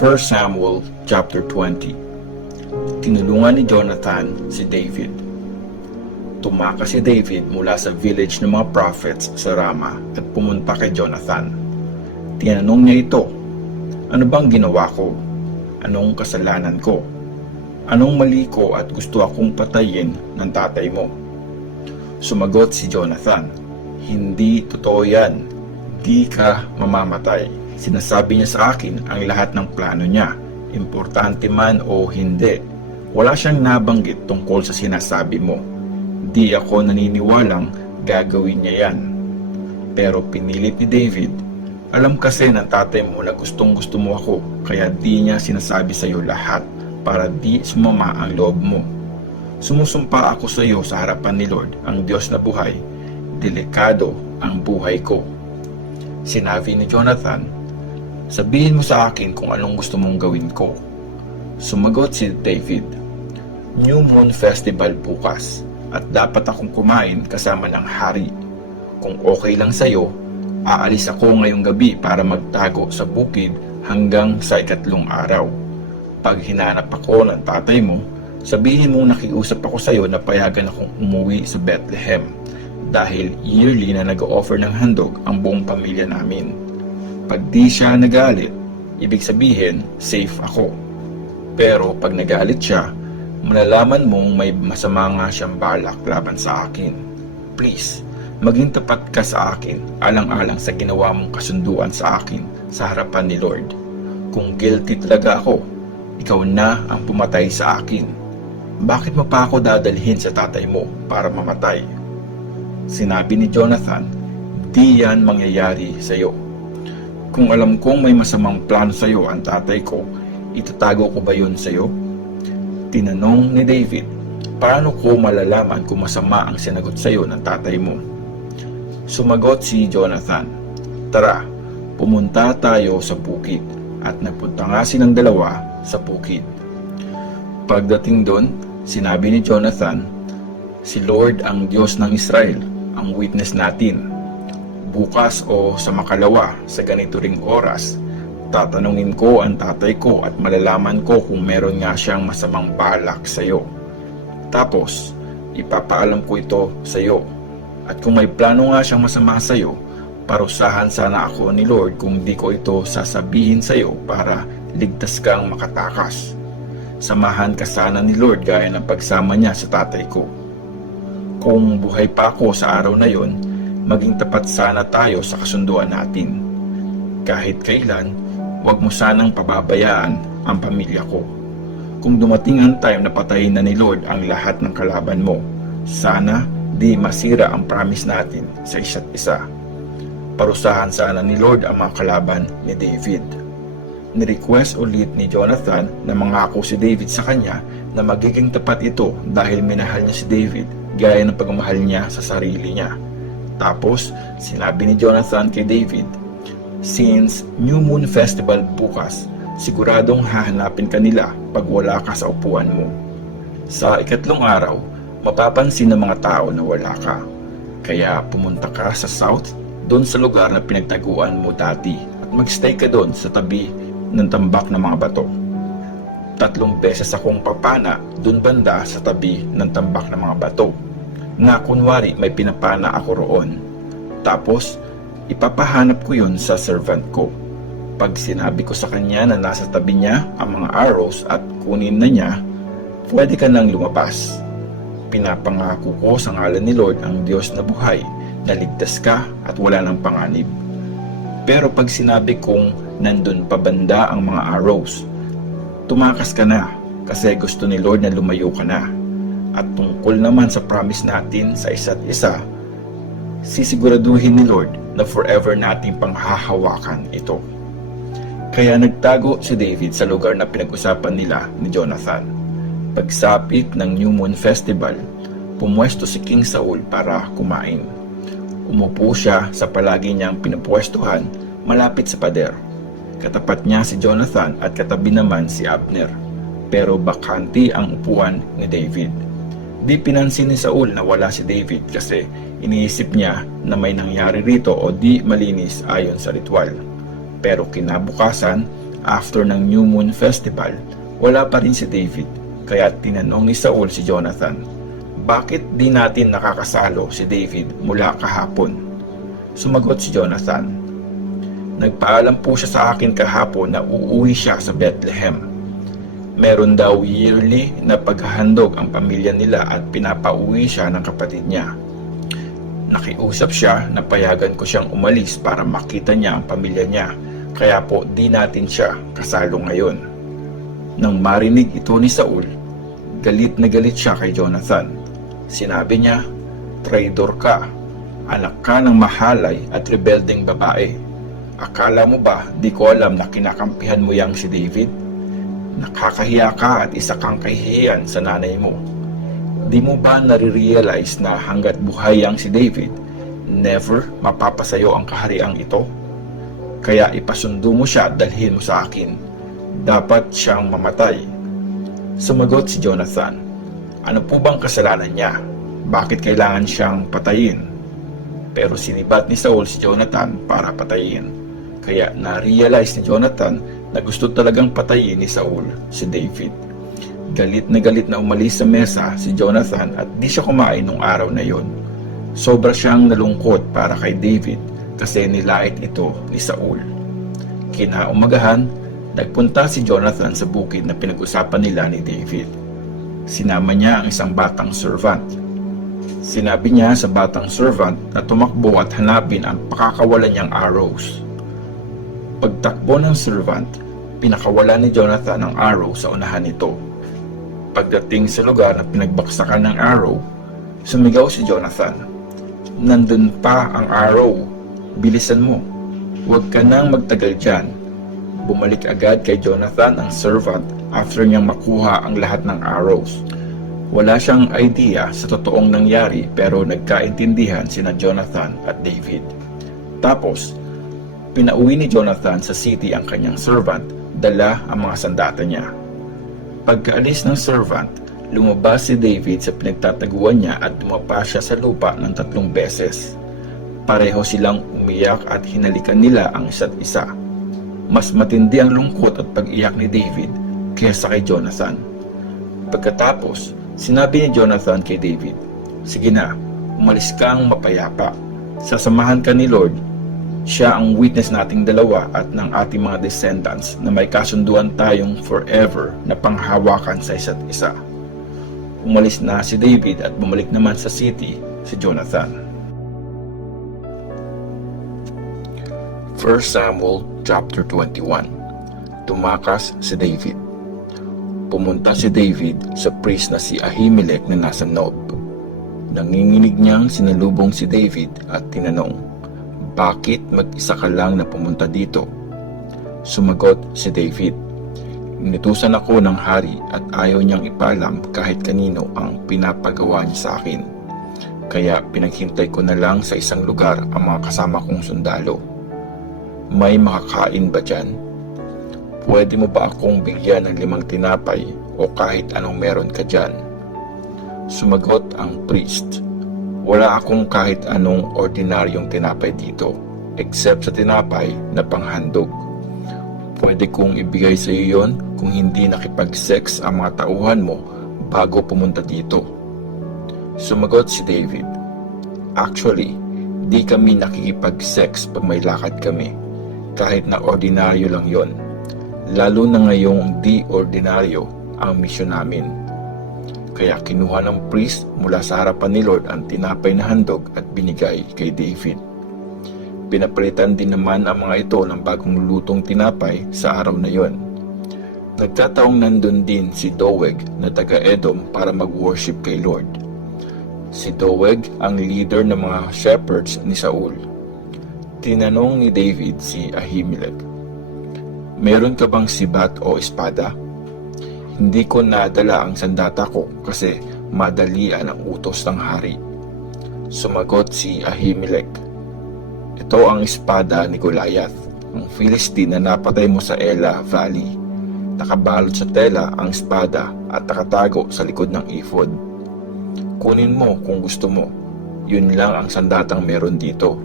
1 Samuel chapter 20. Tinulungan ni Jonathan si David. Tumakas si David mula sa village ng mga prophets sa Rama at pumunta kay Jonathan. Tinanong niya ito, "Ano bang ginawa ko? Anong kasalanan ko? Anong mali ko at gusto akong patayin ng tatay mo?" Sumagot si Jonathan, "Hindi totoo yan. Di ka mamamatay. Sinasabi niya sa akin ang lahat ng plano niya, importante man o hindi. Wala siyang nabanggit tungkol sa sinasabi mo. Di ako naniniwalang gagawin niya yan." Pero pinilit ni David, "Alam kasi ng tatay mo na gustong gusto mo ako, kaya di niya sinasabi sa iyo lahat para di sumama ang loob mo. Sumusumpa ako sa iyo sa harapan ni Lord, ang Diyos na buhay. Delikado ang buhay ko." Sinabi ni Jonathan, "Sabihin mo sa akin kung anong gusto mong gawin ko." Sumagot si David, "New Moon Festival bukas at dapat akong kumain kasama ng hari. Kung okay lang sa iyo, aalis ako ngayong gabi para magtago sa bukid hanggang sa ikatlong araw. Pag hinanap ako ng tatay mo, sabihin mong nakiusap ako sa iyo na payagan akong umuwi sa Bethlehem dahil yearly na nag-o-offer ng handog ang buong pamilya namin. Pag di siya nagalit, ibig sabihin safe ako. Pero pag nagalit siya, malalaman mong may masama nga siyang balak laban sa akin. Please, maging tapat ka sa akin alang-alang sa ginawa mong kasunduan sa akin sa harapan ni Lord. Kung guilty talaga ako, ikaw na ang pumatay sa akin. Bakit mo pa ako dadalhin sa tatay mo para mamatay?" Sinabi ni Jonathan, "Di yan mangyayari sa iyo. Kung alam kong may masamang plano sa iyo ang tatay ko, itatago ko ba yun sa iyo?" Tinanong ni David, "Paano ko malalaman kung masama ang sinagot sa iyo ng tatay mo?" Sumagot si Jonathan, "Tara, pumunta tayo sa bukid." At nagpunta nga silang dalawa sa bukid. Pagdating doon, sinabi ni Jonathan, "Si Lord ang Diyos ng Israel, ang witness natin. Bukas o sa makalawa sa ganito ring oras, tatanungin ko ang tatay ko at malalaman ko kung meron nga siyang masamang balak sa iyo. Tapos, ipapaalam ko ito sa iyo. At kung may plano nga siyang masama sa iyo, parusahan sana ako ni Lord kung di ko ito sasabihin sa iyo para ligtas kang makatakas. Samahan ka sana ni Lord gaya ng pagsama niya sa tatay ko. Kung buhay pa ako sa araw na yon, maging tapat sana tayo sa kasunduan natin. Kahit kailan, huwag mo sanang pababayaan ang pamilya ko. Kung dumating ang time na patayin na ni Lord ang lahat ng kalaban mo, sana di masira ang promise natin sa isa't isa. Parusahan sana ni Lord ang mga kalaban ni David." Ni-request ulit ni Jonathan na mangako si David sa kanya na magiging tapat ito dahil minahal niya si David gaya ng pagmamahal niya sa sarili niya. Tapos, sinabi ni Jonathan kay David, "Since New Moon Festival bukas, siguradong hahanapin ka nila pag wala ka sa upuan mo. Sa ikatlong araw, mapapansin ng mga tao na wala ka. Kaya pumunta ka sa south, doon sa lugar na pinagtaguan mo dati at magstay ka doon sa tabi ng tambak ng mga bato. 3 beses akong papana doon banda sa tabi ng tambak ng mga bato, na kunwari may pinapana ako roon. Tapos, ipapahanap ko yun sa servant ko. Pag sinabi ko sa kanya na nasa tabi niya ang mga arrows at kunin na niya, pwede ka nang lumabas. Pinapangako ko sa ngalan ni Lord ang Diyos na buhay, na ligtas ka at wala ng panganib. Pero pag sinabi kong nandun pa banda ang mga arrows, tumakas ka na kasi gusto ni Lord na lumayo ka na. At tungkol naman sa promise natin sa isa't isa, sisiguraduhin ni Lord na forever nating panghahawakan ito." Kaya nagtago si David sa lugar na pinag-usapan nila ni Jonathan. Pagsapit ng New Moon Festival, pumwesto si King Saul para kumain. Umupo siya sa palagi niyang pinapwestuhan malapit sa pader. Katapat niya si Jonathan at katabi naman si Abner. Pero bakante ang upuan ni David. Di pinansin ni Saul na wala si David kasi iniisip niya na may nangyari rito o di malinis ayon sa ritual. Pero kinabukasan, After ng New Moon Festival, wala pa rin si David, kaya tinanong ni Saul si Jonathan, bakit di natin nakakasalo si David mula kahapon? Sumagot si Jonathan, nagpaalam po siya sa akin kahapon na uuwi siya sa Bethlehem. Meron daw yearly na paghahandog ang pamilya nila at pinapauwi siya ng kapatid niya. Nakiusap siya na payagan ko siyang umalis para makita niya ang pamilya niya, kaya po di natin siya kasalo ngayon. Nang marinig ito ni Saul, galit na galit siya kay Jonathan. Sinabi niya, traitor ka, anak ka ng mahalay at rebelding babae. Akala mo ba di ko alam na kinakampihan mo yang si David? Nakakahiya ka at isa kang kahihiyan sa nanay mo. Di mo ba nare-realize na hanggat buhay ang si David, never mapapasayo ang kahariang ito? Kaya ipasundo mo siya at dalhin mo sa akin. Dapat siyang mamatay. Sumagot si Jonathan, ano po bang kasalanan niya? Bakit kailangan siyang patayin? Pero sinibat ni Saul si Jonathan para patayin. Kaya na-realize ni Jonathan na gusto talagang patayin ni Saul si David. Galit na umalis sa mesa si Jonathan at di siya kumain nung araw na yon. Sobra siyang nalungkot para kay David kasi nilait ito ni Saul. Kinaumagahan, nagpunta si Jonathan sa bukid na pinag-usapan nila ni David. Sinama niya ang isang batang servant. Sinabi niya sa batang servant na tumakbo at hanapin ang pakakawalan niyang arrows. Pagtakbo ng servant, pinakawalan ni Jonathan ang arrow sa unahan nito. Pagdating sa lugar na pinagbaksakan ng arrow, sumigaw si Jonathan, nandun pa ang arrow, bilisan mo, huwag ka nang magtagal dyan. Bumalik agad kay Jonathan ang servant after niyang makuha ang lahat ng arrows. Wala siyang idea sa totoong nangyari pero nagkaintindihan sina Jonathan at David. Tapos, pinauwi ni Jonathan sa city ang kanyang servant, dala ang mga sandata niya. Pagkaalis ng servant, lumabas si David sa pinagtataguan niya at dumapa siya sa lupa ng 3 beses. Pareho silang umiyak at hinalikan nila ang isa't isa. Mas matindi ang lungkot at pag-iyak ni David kaysa kay Jonathan. Pagkatapos, sinabi ni Jonathan kay David, sige na, umalis kang mapayapa. Sasamahan ka ni Lord. Siya ang witness nating dalawa at ng ating mga descendants na may kasunduan tayong forever na panghawakan sa isa't isa. Umalis na si David at bumalik naman sa city si Jonathan. 1 Samuel chapter 21. Tumakas si David. Pumunta si David sa priest na si Ahimelech na nasa Nob. Nanginginig niyang sinalubong si David at tinanong, bakit mag-isa ka lang na pumunta dito? Sumagot si David, inutusan ako ng hari at ayaw niyang ipaalam kahit kanino ang pinapagawa niya sa akin. Kaya pinaghintay ko na lang sa isang lugar ang mga kasama kong sundalo. May makakain ba dyan? Pwede mo ba akong bigyan ng 5 tinapay o kahit anong meron ka dyan? Sumagot ang priest, wala akong kahit anong ordinaryong tinapay dito except sa tinapay na panghandog. Pwede kong ibigay sa iyo yon kung hindi nakipag-sex ang mga tauhan mo bago pumunta dito. Sumagot si David, actually, di kami nakikipag-sex pag may lakad kami, kahit na ordinaryo lang yon. Lalo na ngayong di ordinaryo ang misyon namin. Kaya kinuha ng priest mula sa harapan ni Lord ang tinapay na handog at binigay kay David. Pinapalitan din naman ang mga ito ng bagong lutong tinapay sa araw na yon. Nagkataong nandun din si Doeg na taga-Edom para mag-worship kay Lord. Si Doeg ang leader ng mga shepherds ni Saul. Tinanong ni David si Ahimelech, meron ka bang sibat o espada? Hindi ko nadala ang sandata ko kasi madalian ang utos ng hari. Sumagot si Ahimelech, ito ang espada ni Goliath, ang Philistine na napatay mo sa Ela Valley. Nakabalot sa tela ang espada at nakatago sa likod ng ephod. Kunin mo kung gusto mo, yun lang ang sandatang meron dito.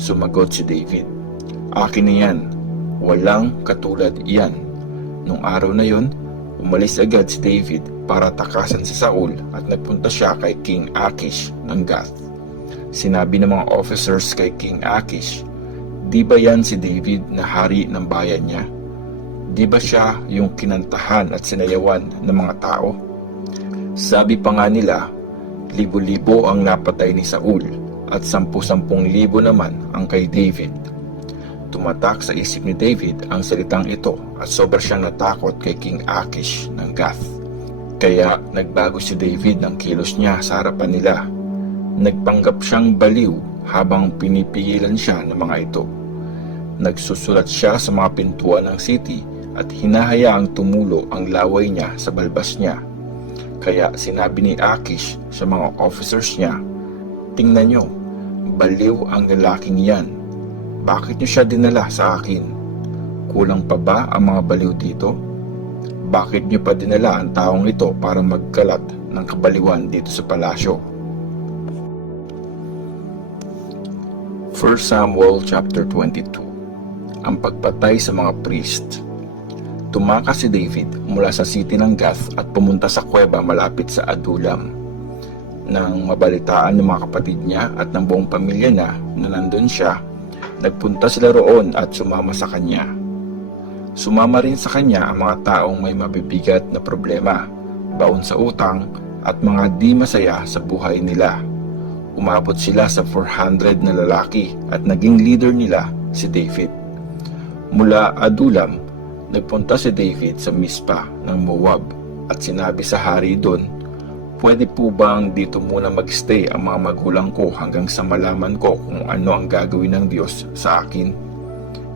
Sumagot si David, akin na yan, Walang katulad iyan. Nung araw na yon, umalis agad si David para takasan si Saul at nagpunta siya kay King Achish ng Gath. Sinabi ng mga officers kay King Achish, "Di ba yan si David na hari ng bayan niya? Di ba siya yung kinantahan at sinayawan ng mga tao?" Sabi pa nga nila, libo-libo ang napatay ni Saul at 10,000 naman ang kay David. Tumatak sa isip ni David ang salitang ito at sobra siyang natakot kay King Achish ng Gath. Kaya nagbago si David ng kilos niya sa harapan nila. Nagpanggap siyang baliw habang pinipigilan siya ng mga ito. Nagsusulat siya sa mga pintuan ng city at hinahayaang tumulo ang laway niya sa balbas niya. Kaya sinabi ni Achish sa mga officers niya, "Tingnan niyo, baliw ang lalaking yan. Bakit niyo siya dinala sa akin? Kulang pa ba ang mga baliw dito? Bakit niyo pa dinala ang taong ito para magkalat ng kabaliwan dito sa palasyo?" 1 Samuel chapter 22. Ang pagpatay sa mga priest. Tumakas si David mula sa city ng Gath at pumunta sa kuweba malapit sa Adulam. Nang mabalitaan ng mga kapatid niya at ng buong pamilya na nandun siya, nagpunta sila roon at sumama sa kanya. Sumama rin sa kanya ang mga taong may mabibigat na problema, baon sa utang at mga di masaya sa buhay nila. Umabot sila sa 400 na lalaki at naging leader nila si David. Mula Adulam, nagpunta si David sa Mispa ng Moab at sinabi sa hari doon, "Pwede po bang dito muna magstay ang mga magulang ko hanggang sa malaman ko kung ano ang gagawin ng Diyos sa akin?"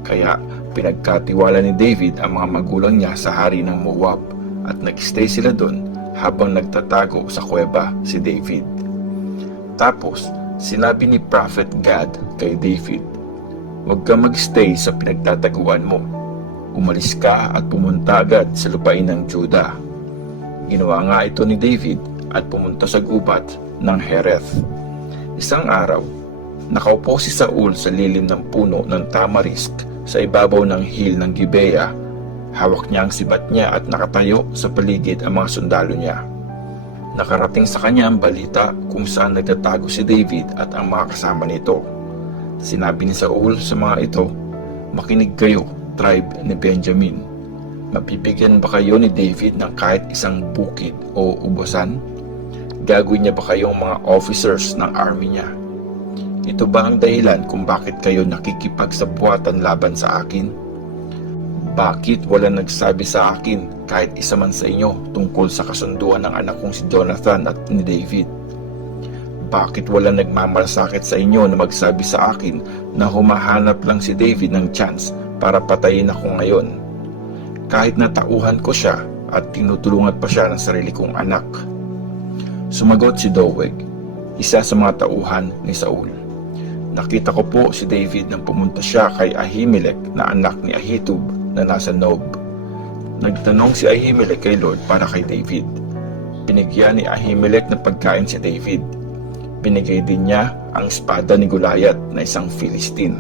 Kaya pinagkatiwala ni David ang mga magulang niya sa hari ng Moab at nagstay sila doon habang nagtatago sa kuweba si David. Tapos sinabi ni Prophet Gad kay David, "Huwag ka magstay sa pinagtataguan mo. Umalis ka at pumunta agad sa lupain ng Juda." Ginawa nga ito ni David at pumunta sa gubat ng Hereth. Isang araw, nakaupo si Saul sa lilim ng puno ng tamarisk sa ibabaw ng hill ng Gibea. Hawak niya ang sibat niya at nakatayo sa paligid ang mga sundalo niya. Nakarating sa kanya ang balita kung saan nagtatago si David at ang mga kasama nito. Sinabi ni Saul sa mga ito, "Makinig kayo, tribe ni Benjamin. Mapipigyan ba kayo ni David ng kahit isang bukid o ubusan? Gagawin niya ba kayong mga officers ng army niya? Ito ba ang dahilan kung bakit kayo nakikipagsabwatan laban sa akin? Bakit wala nagsabi sa akin kahit isa man sa inyo tungkol sa kasunduan ng anak kong si Jonathan at ni David? Bakit wala nagmamalasakit sa inyo na magsabi sa akin na humahanap lang si David ng chance para patayin ako ngayon? Kahit natauhan ko siya at tinutulungan pa siya ng sarili kong anak." Sumagot si Doeg, isa sa mga tauhan ni Saul, "Nakita ko po si David nang pumunta siya kay Ahimelech na anak ni Ahitub na nasa Nob. Nagtanong si Ahimelech kay Lord para kay David. Binigyan ni Ahimelech ng pagkain si David. Binigay din niya ang espada ni Goliath na isang Philistine.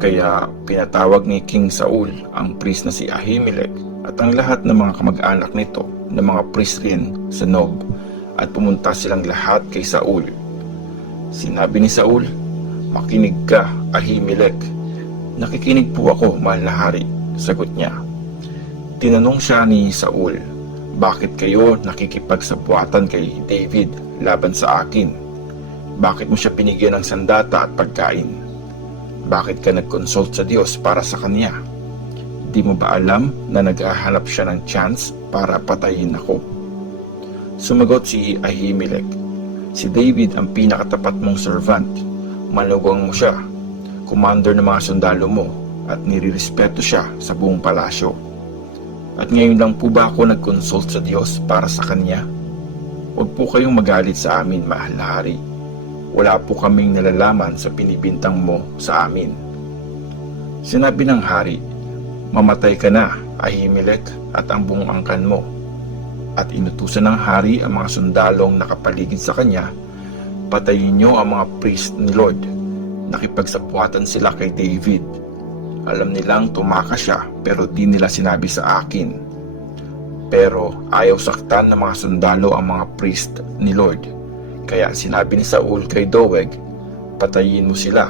Kaya pinatawag ni King Saul ang priest na si Ahimelech at ang lahat ng mga kamag-anak nito na mga priest rin sa Nob at pumunta silang lahat kay Saul. Sinabi ni Saul, "Makinig ka, Ahimelech." "Nakikinig po ako, mahal na hari," sagot niya. Tinanong siya ni Saul, "Bakit kayo nakikipagsabwatan kay David laban sa akin? Bakit mo siya pinigyan ng sandata at pagkain? Bakit ka nag-consult sa Diyos para sa kanya? Di mo ba alam na naghahanap siya ng chance para patayin ako?" Sumagot si Ahimelech, "Si David ang pinakatapat mong servant. Manugang mo siya, commander ng mga sundalo mo, at nirirespeto siya sa buong palasyo. At ngayon lang po ba ako nag-consult sa Diyos para sa kanya? Huwag po kayong magalit sa amin, mahal na hari. Wala po kaming nalalaman sa pinibintang mo sa amin." Sinabi ng hari, "Mamatay ka na, Ahimelech, at ang buong angkan mo." At inutusan ng hari ang mga sundalong nakapaligid sa kanya, "Patayin niyo ang mga priest ni Lord." Nakipagsapwatan sila kay David. Alam nilang tumakas siya pero di nila sinabi sa akin. Pero ayaw saktan ng mga sundalo ang mga priest ni Lord. Kaya sinabi ni Saul kay Doeg, patayin mo sila.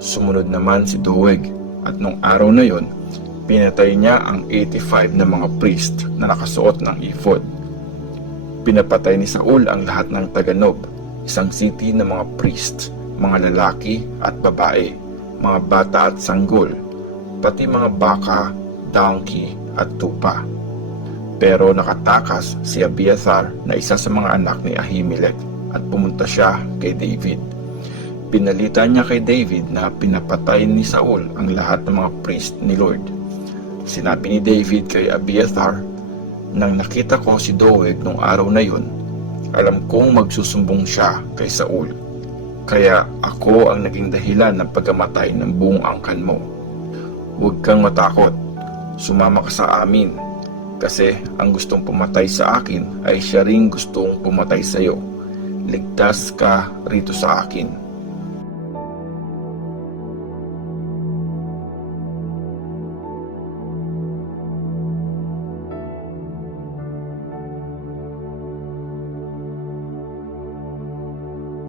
Sumunod naman si Doeg at nung araw na yon, pinatay niya ang 85 na mga priest na nakasuot ng ephod. Pinapatay ni Saul ang lahat ng taga-Nob, isang city ng mga priest, mga lalaki at babae, mga bata at sanggol, pati mga baka, donkey at tupa. Pero nakatakas si Abiathar na isa sa mga anak ni Ahimelech at pumunta siya kay David. Pinalita niya kay David na pinapatay ni Saul ang lahat ng mga priest ni Lord. Sinabi ni David kay Abiathar, nang nakita ko si Doeg nung araw na yun, alam kong magsusumbong siya kay Saul. Kaya ako ang naging dahilan ng pagkamatay ng buong angkan mo. Huwag kang matakot, sumama ka sa amin, kasi ang gustong pumatay sa akin ay siya ring gustong pumatay sa iyo. Ligtas ka rito sa akin.